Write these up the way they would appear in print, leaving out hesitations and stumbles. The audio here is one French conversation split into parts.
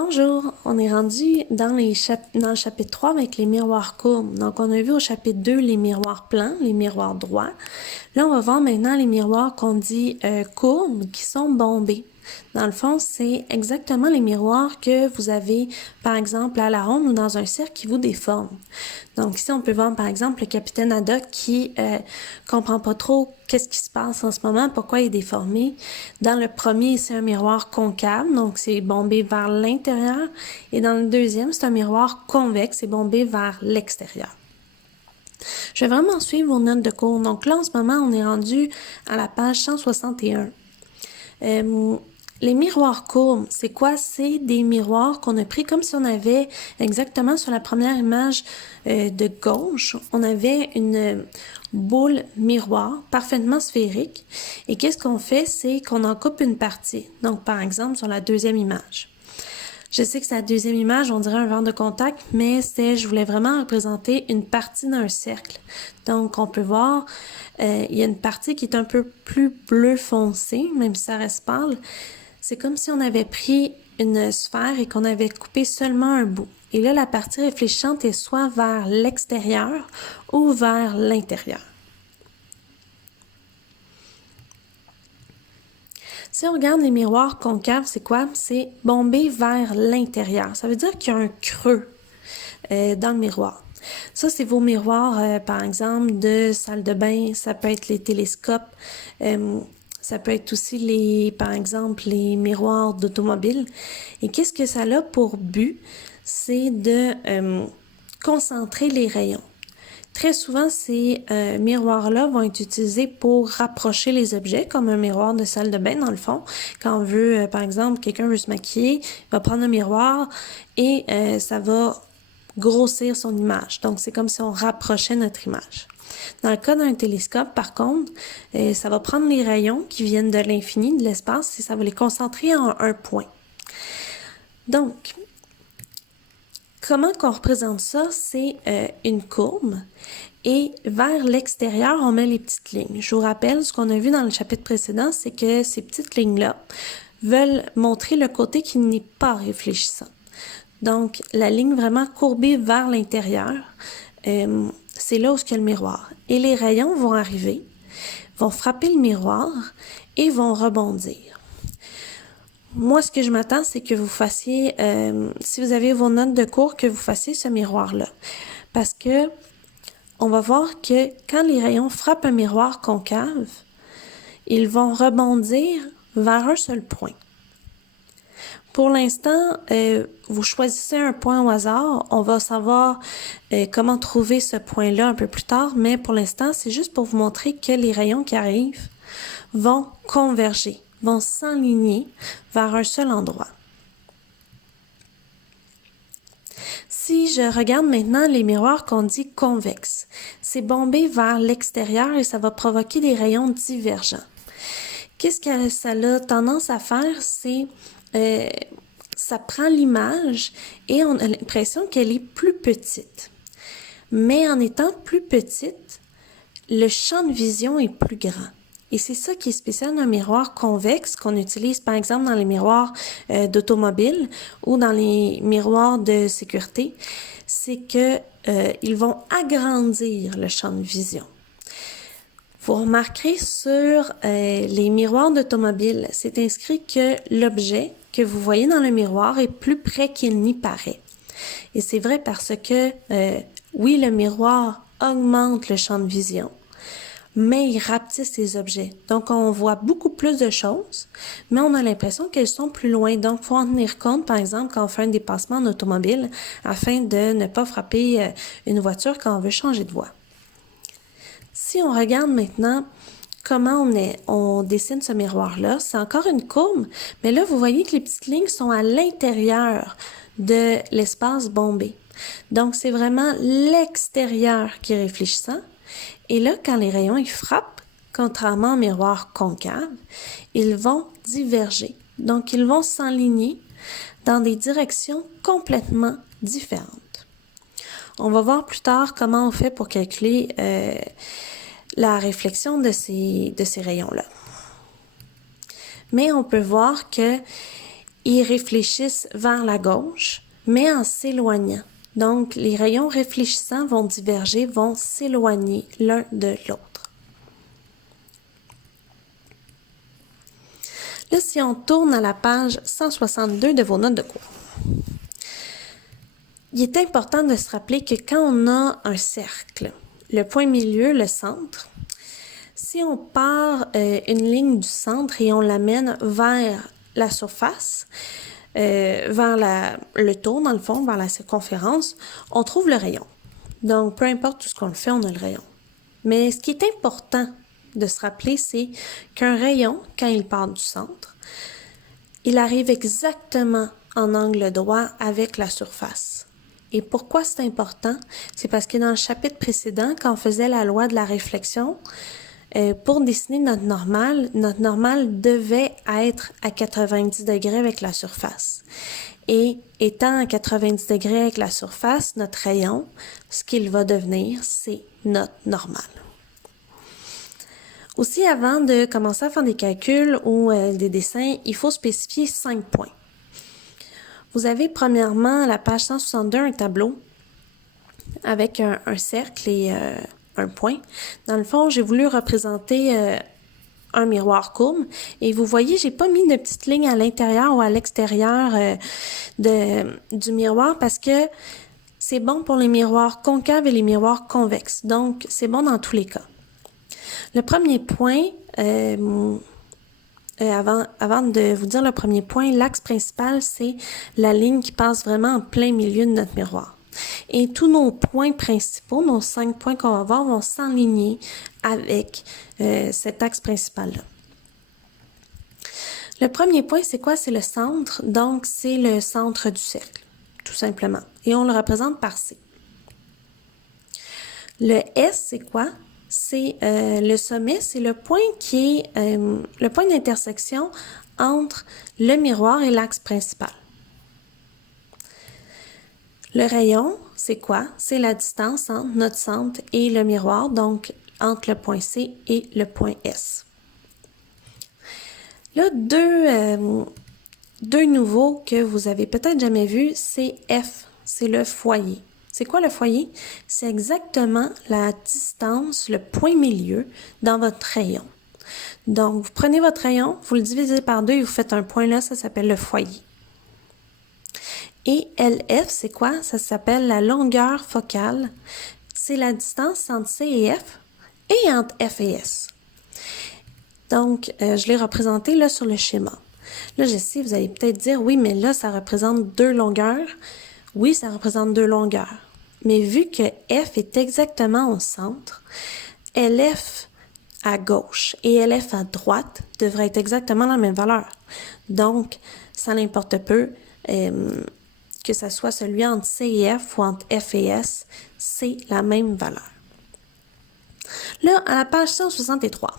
Bonjour, on est rendu dans le chapitre 3 avec les miroirs courbes. Donc, on a vu au chapitre 2 les miroirs plans, les miroirs droits. Là, on va voir maintenant les miroirs qu'on dit courbes qui sont bombés. Dans le fond, c'est exactement les miroirs que vous avez, par exemple, à la ronde ou dans un cercle qui vous déforme. Donc ici, on peut voir, par exemple, le capitaine Haddock qui comprend pas trop qu'est-ce qui se passe en ce moment, pourquoi il est déformé. Dans le premier, c'est un miroir concave, donc c'est bombé vers l'intérieur. Et dans le deuxième, c'est un miroir convexe, c'est bombé vers l'extérieur. Je vais vraiment suivre vos notes de cours. Donc là, en ce moment, on est rendu à la page 161. Les miroirs courbes, c'est quoi? C'est des miroirs qu'on a pris comme si on avait exactement sur la première image de gauche, on avait une boule miroir parfaitement sphérique. Et qu'est-ce qu'on fait? C'est qu'on en coupe une partie. Donc, par exemple, sur la deuxième image. Je sais que c'est la deuxième image, on dirait un verre de contact, mais je voulais vraiment représenter une partie d'un cercle. Donc, on peut voir, il y a une partie qui est un peu plus bleu foncé, même si ça reste pâle. C'est comme si on avait pris une sphère et qu'on avait coupé seulement un bout. Et là, la partie réfléchissante est soit vers l'extérieur ou vers l'intérieur. Si on regarde les miroirs concaves, c'est quoi? C'est bombé vers l'intérieur. Ça veut dire qu'il y a un creux dans le miroir. Ça, c'est vos miroirs, par exemple, de salle de bain. Ça peut être les télescopes. Ça peut être aussi, par exemple, les miroirs d'automobile. Et qu'est-ce que ça a pour but? C'est de concentrer les rayons. Très souvent, ces miroirs-là vont être utilisés pour rapprocher les objets, comme un miroir de salle de bain, dans le fond. Quand on veut, par exemple, quelqu'un veut se maquiller, il va prendre un miroir et ça va grossir son image. Donc, c'est comme si on rapprochait notre image. Dans le cas d'un télescope, par contre, ça va prendre les rayons qui viennent de l'infini, de l'espace, et ça va les concentrer en un point. Donc, comment qu'on représente ça? C'est une courbe. Et vers l'extérieur, on met les petites lignes. Je vous rappelle, ce qu'on a vu dans le chapitre précédent, c'est que ces petites lignes-là veulent montrer le côté qui n'est pas réfléchissant. Donc, la ligne vraiment courbée vers l'intérieur, c'est là où il y a le miroir. Et les rayons vont arriver, vont frapper le miroir et vont rebondir. Moi, ce que je m'attends, c'est que vous fassiez, si vous avez vos notes de cours, que vous fassiez ce miroir-là. Parce que on va voir que quand les rayons frappent un miroir concave, ils vont rebondir vers un seul point. Pour l'instant, vous choisissez un point au hasard. On va savoir comment trouver ce point-là un peu plus tard, mais pour l'instant, c'est juste pour vous montrer que les rayons qui arrivent vont converger, vont s'aligner vers un seul endroit. Si je regarde maintenant les miroirs qu'on dit convexes, c'est bombé vers l'extérieur et ça va provoquer des rayons divergents. Qu'est-ce que ça a tendance à faire? C'est ça prend l'image et on a l'impression qu'elle est plus petite. Mais en étant plus petite, le champ de vision est plus grand. Et c'est ça qui est spécial d'un miroir convexe qu'on utilise par exemple dans les miroirs d'automobile ou dans les miroirs de sécurité, c'est que ils vont agrandir le champ de vision. Vous remarquerez sur les miroirs d'automobile, c'est inscrit que l'objet que vous voyez dans le miroir est plus près qu'il n'y paraît. Et c'est vrai parce que oui, le miroir augmente le champ de vision, mais il rapetisse les objets. Donc, on voit beaucoup plus de choses, mais on a l'impression qu'elles sont plus loin. Donc, il faut en tenir compte, par exemple, quand on fait un dépassement en automobile, afin de ne pas frapper une voiture quand on veut changer de voie. Si on regarde maintenant comment on dessine ce miroir-là, c'est encore une courbe, mais là, vous voyez que les petites lignes sont à l'intérieur de l'espace bombé. Donc, c'est vraiment l'extérieur qui est réfléchissant. Et là, quand les rayons ils frappent, contrairement au miroir concave, ils vont diverger. Donc, ils vont s'aligner dans des directions complètement différentes. On va voir plus tard comment on fait pour calculer la réflexion de ces rayons-là. Mais on peut voir que ils réfléchissent vers la gauche, mais en s'éloignant. Donc, les rayons réfléchissants vont diverger, vont s'éloigner l'un de l'autre. Là, si on tourne à la page 162 de vos notes de cours, il est important de se rappeler que quand on a un cercle, le point milieu, le centre, si on part une ligne du centre et on l'amène vers la surface, vers le tour, dans le fond, vers la circonférence, on trouve le rayon. Donc, peu importe tout ce qu'on fait, on a le rayon. Mais ce qui est important de se rappeler, c'est qu'un rayon, quand il part du centre, il arrive exactement en angle droit avec la surface. Et pourquoi c'est important? C'est parce que dans le chapitre précédent, quand on faisait la loi de la réflexion, pour dessiner notre normale devait être à 90 degrés avec la surface. Et étant à 90 degrés avec la surface, notre rayon, ce qu'il va devenir, c'est notre normale. Aussi, avant de commencer à faire des calculs ou des dessins, il faut spécifier 5 points. Vous avez premièrement à la page 162 un tableau avec un cercle et un point. Dans le fond, j'ai voulu représenter un miroir courbe et vous voyez, j'ai pas mis de petites lignes à l'intérieur ou à l'extérieur du miroir parce que c'est bon pour les miroirs concaves et les miroirs convexes. Donc, c'est bon dans tous les cas. Le premier point, avant de vous dire le premier point, l'axe principal, c'est la ligne qui passe vraiment en plein milieu de notre miroir. Et tous nos points principaux, nos 5 points qu'on va voir, vont s'enligner avec cet axe principal-là. Le premier point, c'est quoi? C'est le centre. Donc, c'est le centre du cercle, tout simplement. Et on le représente par C. Le S, c'est quoi? C'est le sommet, c'est le point qui est le point d'intersection entre le miroir et l'axe principal. Le rayon, c'est quoi? C'est la distance entre notre centre et le miroir, donc entre le point C et le point S. Là, deux nouveaux que vous avez peut-être jamais vus, c'est F, c'est le foyer. C'est quoi le foyer? C'est exactement la distance, le point milieu dans votre rayon. Donc, vous prenez votre rayon, vous le divisez par 2 et vous faites un point là, ça s'appelle le foyer. Et LF, c'est quoi? Ça s'appelle la longueur focale. C'est la distance entre C et F et entre F et S. Donc, je l'ai représenté là sur le schéma. Là, je sais, vous allez peut-être dire, oui, mais là, ça représente 2 longueurs. Oui, ça représente 2 longueurs. Mais vu que F est exactement au centre, LF à gauche et LF à droite devraient être exactement la même valeur. Donc, ça n'importe peu que ce soit celui entre C et F ou entre F et S, c'est la même valeur. Là, à la page 163,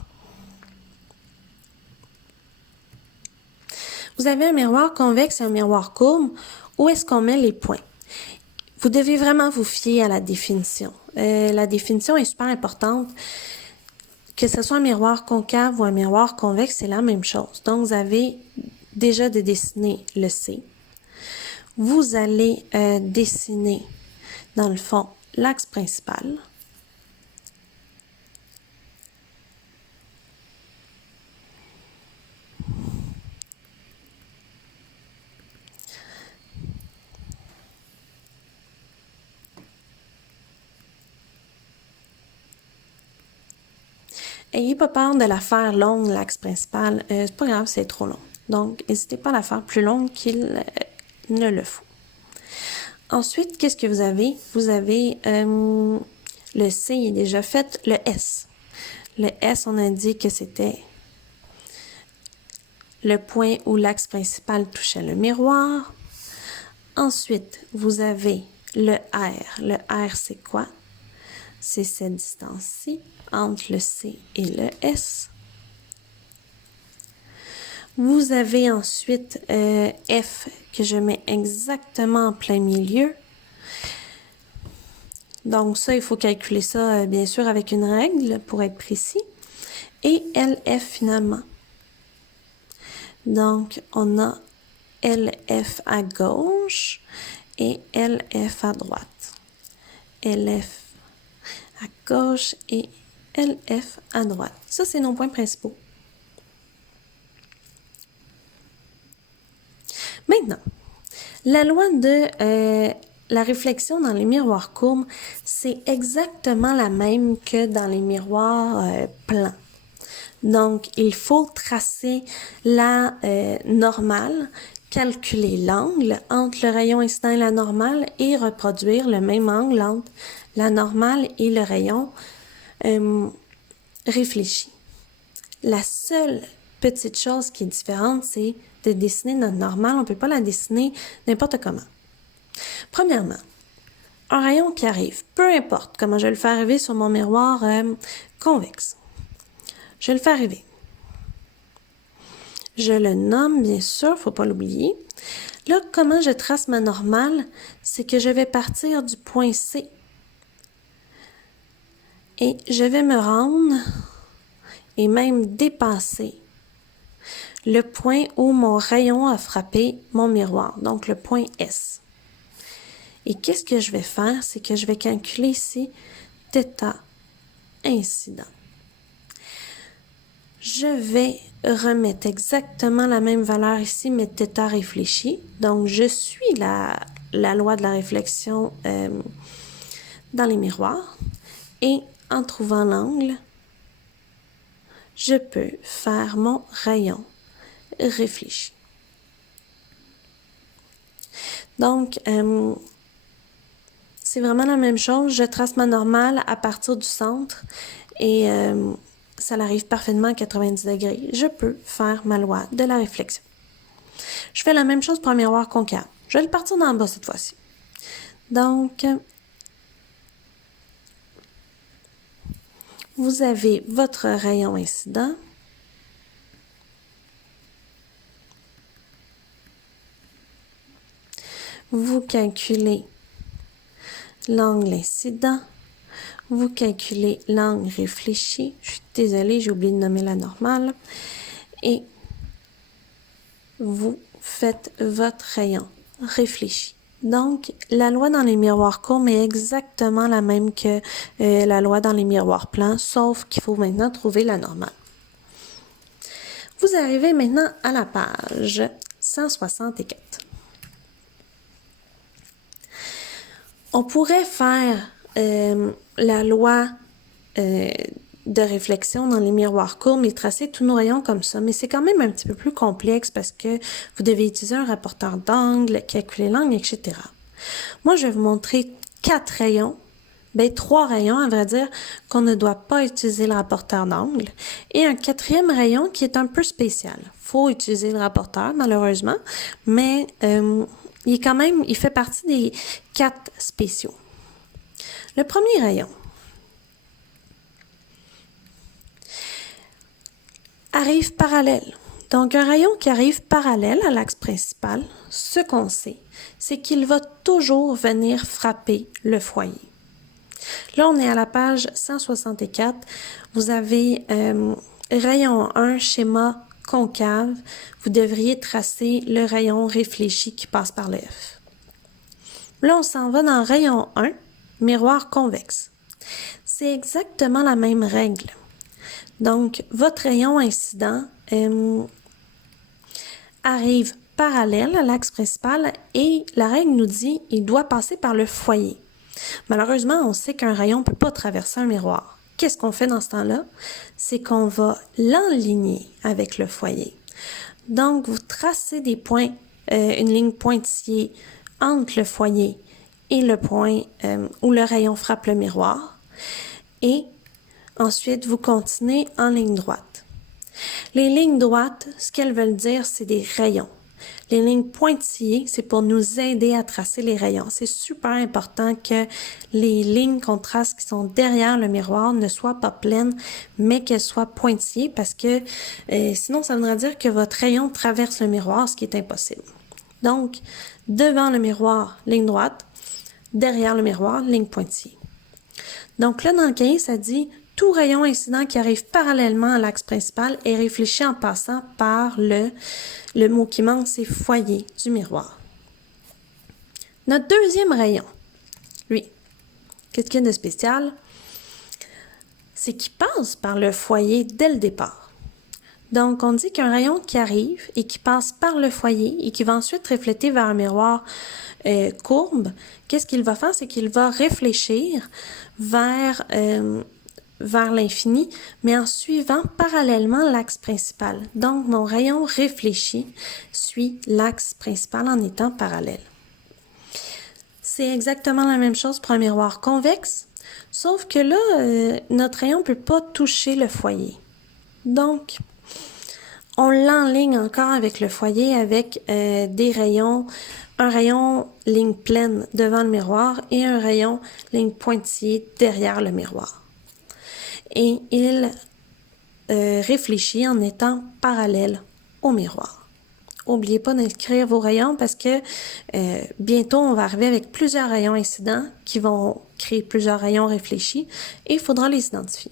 vous avez un miroir convexe et un miroir courbe. Où est-ce qu'on met les points? Vous devez vraiment vous fier à la définition. La définition est super importante. Que ce soit un miroir concave ou un miroir convexe, c'est la même chose. Donc, vous avez déjà de dessiner le C. Vous allez dessiner, dans le fond, l'axe principal. Ayez pas peur de la faire longue, l'axe principal. C'est pas grave, c'est trop long. Donc, n'hésitez pas à la faire plus longue qu'il ne le faut. Ensuite, qu'est-ce que vous avez? Vous avez le C est déjà fait, le S. Le S, on a dit que c'était le point où l'axe principal touchait le miroir. Ensuite, vous avez le R. Le R, c'est quoi? C'est cette distance-ci entre le C et le S. Vous avez ensuite F que je mets exactement en plein milieu. Donc ça, il faut calculer ça bien sûr avec une règle pour être précis. Et LF finalement. Donc on a LF à gauche et LF à droite. LF à gauche et LF à droite. Ça, c'est nos points principaux. Maintenant, la loi de la réflexion dans les miroirs courbes, c'est exactement la même que dans les miroirs plans. Donc, il faut tracer la normale, calculer l'angle entre le rayon incident et la normale et reproduire le même angle entre la normale et le rayon réfléchi. La seule petite chose qui est différente, c'est de dessiner notre normale. On ne peut pas la dessiner n'importe comment. Premièrement, un rayon qui arrive, peu importe comment je le fais arriver sur mon miroir convexe. Je le fais arriver. Je le nomme, bien sûr, il ne faut pas l'oublier. Là, comment je trace ma normale? C'est que je vais partir du point C. Et je vais me rendre et même dépasser le point où mon rayon a frappé mon miroir, donc le point S. Et qu'est-ce que je vais faire? C'est que je vais calculer ici θ incident. Je vais remettre exactement la même valeur ici, mais θ réfléchi. Donc, je suis la loi de la réflexion dans les miroirs. Et en trouvant l'angle, je peux faire mon rayon réfléchi. Donc, c'est vraiment la même chose. Je trace ma normale à partir du centre et ça arrive parfaitement à 90 degrés. Je peux faire ma loi de la réflexion. Je fais la même chose pour un miroir concave. Je vais le partir d'en bas cette fois-ci. Donc, vous avez votre rayon incident. Vous calculez l'angle incident. Vous calculez l'angle réfléchi. Je suis désolée, j'ai oublié de nommer la normale. Et vous faites votre rayon réfléchi. Donc, la loi dans les miroirs courbes est exactement la même que la loi dans les miroirs plans, sauf qu'il faut maintenant trouver la normale. Vous arrivez maintenant à la page 164. On pourrait faire la loi de réflexion dans les miroirs courbes et tracer tous nos rayons comme ça, mais c'est quand même un petit peu plus complexe parce que vous devez utiliser un rapporteur d'angle, calculer l'angle, etc. Moi, je vais vous montrer 4 rayons, 3 rayons, à vrai dire, qu'on ne doit pas utiliser le rapporteur d'angle, et un 4e rayon qui est un peu spécial. Il faut utiliser le rapporteur, malheureusement, mais il fait partie des 4 spéciaux. Le premier rayon arrive parallèle. Donc, un rayon qui arrive parallèle à l'axe principal, ce qu'on sait, c'est qu'il va toujours venir frapper le foyer. Là, on est à la page 164. Vous avez rayon 1, schéma concave. Vous devriez tracer le rayon réfléchi qui passe par le F. Là, on s'en va dans rayon 1, miroir convexe. C'est exactement la même règle. Donc, votre rayon incident arrive parallèle à l'axe principal et la règle nous dit qu'il doit passer par le foyer. Malheureusement, on sait qu'un rayon ne peut pas traverser un miroir. Qu'est-ce qu'on fait dans ce temps-là? C'est qu'on va l'enligner avec le foyer. Donc, vous tracez des points, une ligne pointillée entre le foyer et le point où le rayon frappe le miroir. Et ensuite, vous continuez en ligne droite. Les lignes droites, ce qu'elles veulent dire, c'est des rayons. Les lignes pointillées, c'est pour nous aider à tracer les rayons. C'est super important que les lignes qu'on trace qui sont derrière le miroir ne soient pas pleines, mais qu'elles soient pointillées parce que sinon, ça voudra dire que votre rayon traverse le miroir, ce qui est impossible. Donc, devant le miroir, ligne droite, derrière le miroir, ligne pointillée. Donc là, dans le cahier, ça dit tout rayon incident qui arrive parallèlement à l'axe principal est réfléchi en passant par le mot qui manque, c'est foyer du miroir. Notre deuxième rayon, lui, qu'est-ce qu'il y a de spécial? C'est qu'il passe par le foyer dès le départ. Donc, on dit qu'un rayon qui arrive et qui passe par le foyer et qui va ensuite refléter vers un miroir courbe, qu'est-ce qu'il va faire? C'est qu'il va réfléchir vers l'infini, mais en suivant parallèlement l'axe principal. Donc, mon rayon réfléchi suit l'axe principal en étant parallèle. C'est exactement la même chose pour un miroir convexe, sauf que là, notre rayon ne peut pas toucher le foyer. Donc, on l'enligne encore avec le foyer avec des rayons, un rayon ligne pleine devant le miroir et un rayon ligne pointillée derrière le miroir. Et il réfléchit en étant parallèle au miroir. N'oubliez pas d'inscrire vos rayons parce que bientôt, on va arriver avec plusieurs rayons incidents qui vont créer plusieurs rayons réfléchis et il faudra les identifier.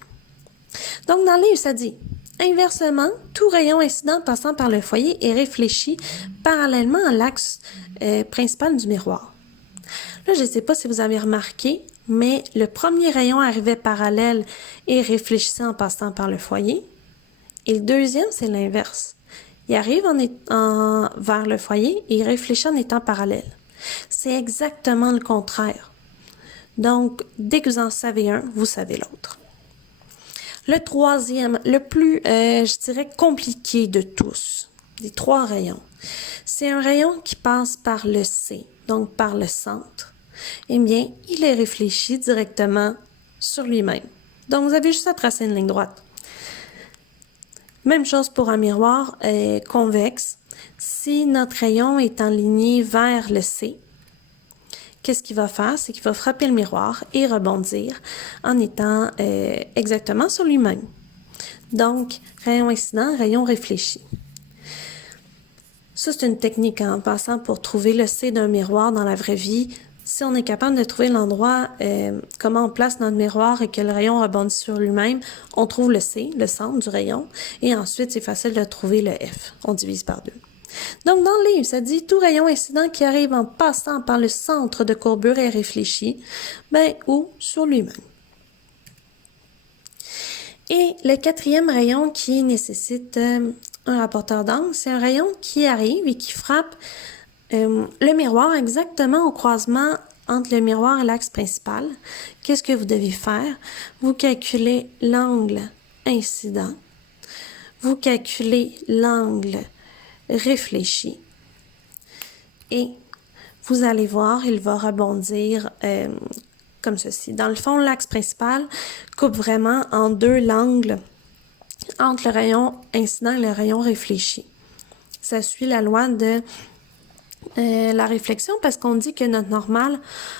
Donc, dans le livre, ça dit « Inversement, tout rayon incident passant par le foyer est réfléchi parallèlement à l'axe principal du miroir. » Là, je ne sais pas si vous avez remarqué, mais le premier rayon arrivait parallèle et réfléchissait en passant par le foyer. Et le deuxième, c'est l'inverse. Il arrive vers le foyer et il réfléchit en étant parallèle. C'est exactement le contraire. Donc, dès que vous en savez un, vous savez l'autre. Le troisième, le plus, je dirais, compliqué de tous, des trois rayons, c'est un rayon qui passe par le C, donc par le centre. Eh bien, il est réfléchi directement sur lui-même. Donc, vous avez juste à tracer une ligne droite. Même chose pour un miroir convexe. Si notre rayon est enligné vers le C, qu'est-ce qu'il va faire? C'est qu'il va frapper le miroir et rebondir en étant exactement sur lui-même. Donc, rayon incident, rayon réfléchi. Ça, c'est une technique en passant pour trouver le C d'un miroir dans la vraie vie. Si on est capable de trouver l'endroit, comment on place notre miroir et que le rayon rebondit sur lui-même, on trouve le C, le centre du rayon, et ensuite, c'est facile de trouver le F. On divise par 2. Donc, dans le livre, ça dit « Tout rayon incident qui arrive en passant par le centre de courbure est réfléchi, ou sur lui-même. » Et le quatrième rayon qui nécessite un rapporteur d'angle, c'est un rayon qui arrive et qui frappe le miroir exactement au croisement entre le miroir et l'axe principal. Qu'est-ce que vous devez faire? Vous calculez l'angle incident, vous calculez l'angle réfléchi et vous allez voir, il va rebondir comme ceci. Dans le fond, l'axe principal coupe vraiment en deux l'angle entre le rayon incident et le rayon réfléchi. Ça suit la loi de la réflexion parce qu'on dit que notre normale,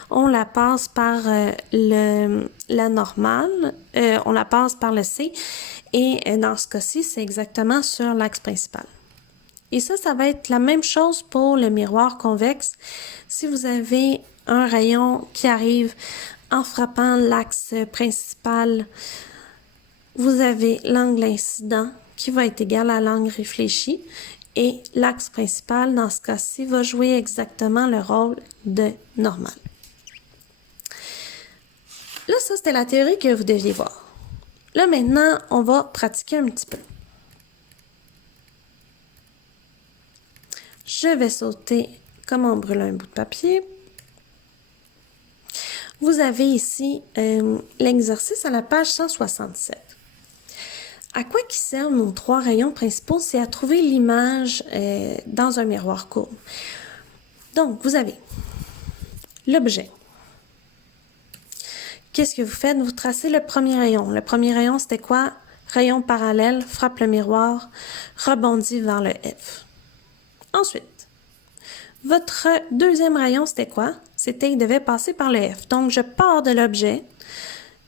on la passe par la normale, on la passe par le C et dans ce cas-ci, c'est exactement sur l'axe principal. Et ça va être la même chose pour le miroir convexe. Si vous avez un rayon qui arrive en frappant l'axe principal, vous avez l'angle incident qui va être égal à l'angle réfléchi et l'axe principal, dans ce cas-ci, va jouer exactement le rôle de normal. Là, ça, c'était la théorie que vous deviez voir. Là, maintenant, on va pratiquer un petit peu. Je vais sauter comme on brûle un bout de papier. Vous avez ici l'exercice à la page 167. À quoi qui servent nos trois rayons principaux? C'est à trouver l'image dans un miroir courbe. Donc, vous avez l'objet. Qu'est-ce que vous faites? Vous tracez le premier rayon. Le premier rayon, c'était quoi? Rayon parallèle, frappe le miroir, rebondit vers le F. Ensuite, votre deuxième rayon, c'était quoi? C'était, il devait passer par le F. Donc, je pars de l'objet,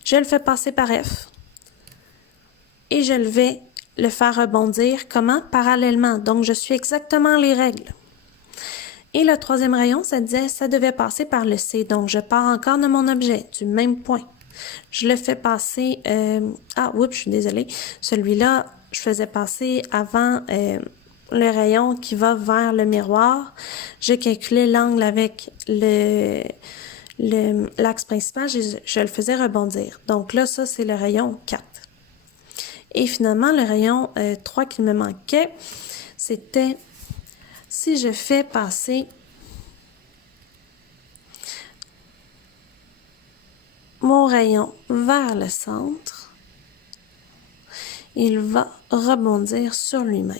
je le fais passer par F et je vais le faire rebondir. Comment? Parallèlement. Donc, je suis exactement les règles. Et le troisième rayon, ça disait, ça devait passer par le C. Donc, je pars encore de mon objet, du même point. Je le fais passer... oups, je suis désolée. Celui-là, je faisais passer avant le rayon qui va vers le miroir. Je calculais l'angle avec l'axe principal, je le faisais rebondir. Donc là, ça, c'est le rayon 4. Et finalement, le rayon 3 qui me manquait, c'était si je fais passer mon rayon vers le centre, il va rebondir sur lui-même.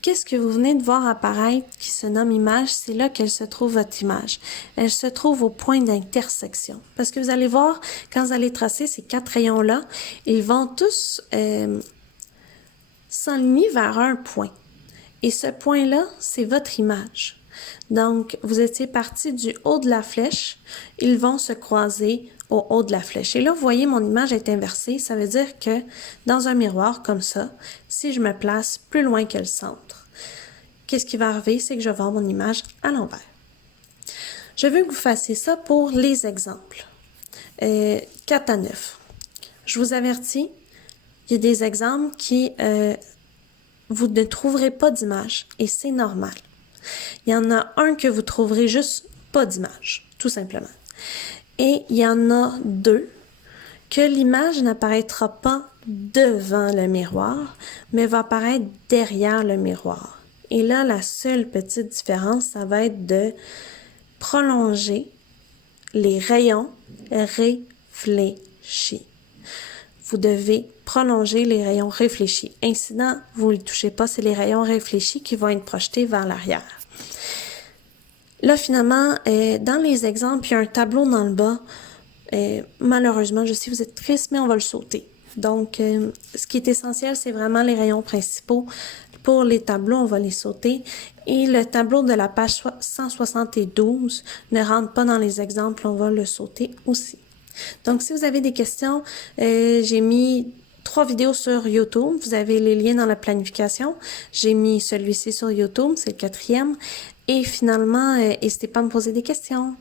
Qu'est-ce que vous venez de voir apparaître qui se nomme image? C'est là qu'elle se trouve votre image. Elle se trouve au point d'intersection. Parce que vous allez voir, quand vous allez tracer ces 4 rayons-là, ils vont tous s'enligner vers un point. Et ce point-là, c'est votre image. Donc, vous étiez parti du haut de la flèche, ils vont se croiser au haut de la flèche. Et là, vous voyez, mon image est inversée. Ça veut dire que dans un miroir comme ça, si je me place plus loin que le centre, qu'est-ce qui va arriver? C'est que je vais avoir mon image à l'envers. Je veux que vous fassiez ça pour les exemples. 4 à 9. Je vous avertis, il y a des exemples qui... vous ne trouverez pas d'image et c'est normal. Il y en a un que vous trouverez juste pas d'image, tout simplement. Et il y en a 2 que l'image n'apparaîtra pas devant le miroir, mais va apparaître derrière le miroir. Et là, la seule petite différence, ça va être de prolonger les rayons réfléchis. Vous devez prolonger les rayons réfléchis. Incident, vous ne les touchez pas, c'est les rayons réfléchis qui vont être projetés vers l'arrière. Là, finalement, dans les exemples, il y a un tableau dans le bas. Malheureusement, je sais, vous êtes triste, mais on va le sauter. Donc, ce qui est essentiel, c'est vraiment les rayons principaux. Pour les tableaux, on va les sauter. Et le tableau de la page 172 ne rentre pas dans les exemples, on va le sauter aussi. Donc, si vous avez des questions, j'ai mis 3 vidéos sur YouTube. Vous avez les liens dans la planification. J'ai mis celui-ci sur YouTube, c'est le 4e. Et finalement, n'hésitez pas à me poser des questions.